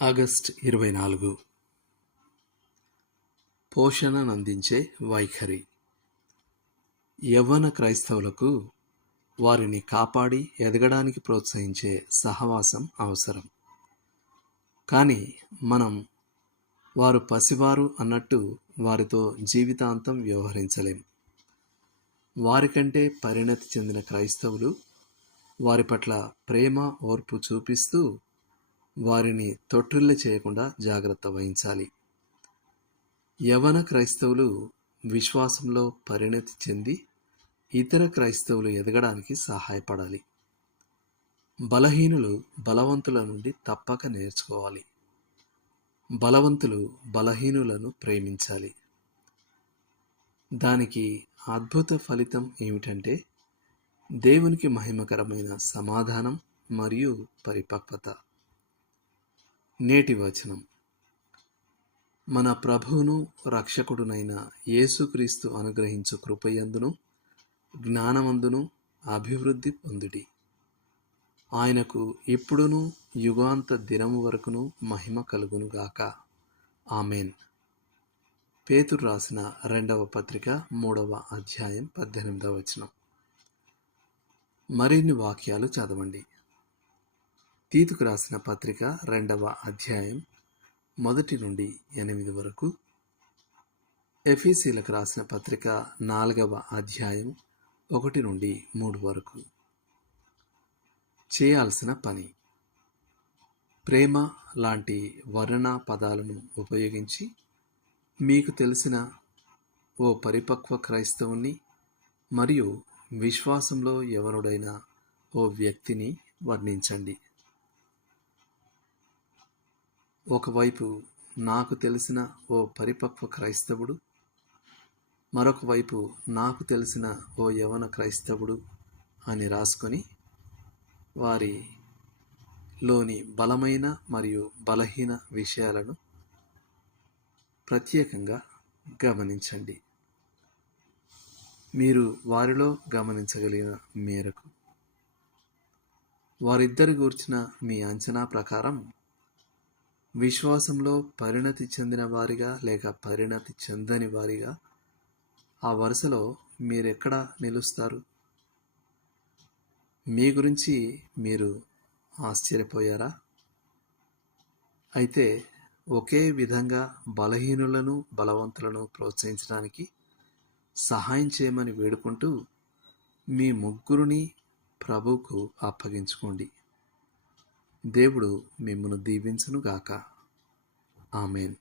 August 24 పోషణనందించే వైఖరి. యవ్వన క్రైస్తవులకు వారిని కాపాడి ఎదగడానికి ప్రోత్సహించే సహవాసం అవసరం. కానీ మనం వారు పసివారు అన్నట్టు వారితో జీవితాంతం వ్యవహరించలేం. వారికంటే పరిణతి చెందిన క్రైస్తవులు వారి పట్ల ప్రేమ, ఓర్పు చూపిస్తూ వారిని తొట్టిల్ల చేయకుండా జాగ్రత్త వహించాలి. యవన క్రైస్తవులు విశ్వాసంలో పరిణతి చెంది ఇతర క్రైస్తవులు ఎదగడానికి సహాయపడాలి. బలహీనులు బలవంతుల నుండి తప్పక నేర్చుకోవాలి. బలవంతులు బలహీనులను ప్రేమించాలి. దానికి అద్భుత ఫలితం ఏమిటంటే దేవునికి మహిమకరమైన సమాధానం మరియు పరిపక్వత. నేటి వచనం. మన ప్రభువును రక్షకుడునైన యేసుక్రీస్తు అనుగ్రహించు కృపయందును జ్ఞానమందును అభివృద్ధి పొందుడి. ఆయనకు ఇప్పుడును యుగాంత దినము వరకును మహిమ కలుగునుగాక. ఆమెన్. పేతురు రాసిన 2వ పత్రిక 3వ అధ్యాయం 18వ వచనం. మరిన్ని వాక్యాలు చదవండి. తీతుకు రాసిన పత్రిక 2వ అధ్యాయం 1 నుండి 8 వరకు, ఎఫీసీలకు రాసిన పత్రిక 4వ అధ్యాయం 1 నుండి 3 వరకు. చేయాల్సిన పని. ప్రేమ లాంటి వర్ణనా పదాలను ఉపయోగించి మీకు తెలిసిన ఓ పరిపక్వ క్రైస్తవుని మరియు విశ్వాసంలో యవనుడైన ఓ వ్యక్తిని వర్ణించండి. ఒకవైపు నాకు తెలిసిన ఓ పరిపక్వ క్రైస్తవుడు, మరొక వైపు నాకు తెలిసిన ఓ యవన క్రైస్తవుడు అని రాసుకొని వారిలోని బలమైన మరియు బలహీన విషయాలను ప్రత్యేకంగా గమనించండి. మీరు వారిలో గమనించగలిగిన మేరకు వారిద్దరి గూర్చిన మీ అంచనా ప్రకారం విశ్వాసంలో పరిణతి చెందిన వారిగా లేక పరిణతి చెందని వారిగా ఆ వరుసలో మీరెక్కడ నిలుస్తారు? మీ గురించి మీరు ఆశ్చర్యపోయారా? అయితే ఒకే విధంగా బలహీనులను బలవంతులను ప్రోత్సహించడానికి సహాయం చేయమని వేడుకుంటూ మీ ముగ్గురిని ప్రభువుకు అప్పగించుకోండి. దేవుడు మిమ్మల్ని దీవించునుగాక. ఆమెన్.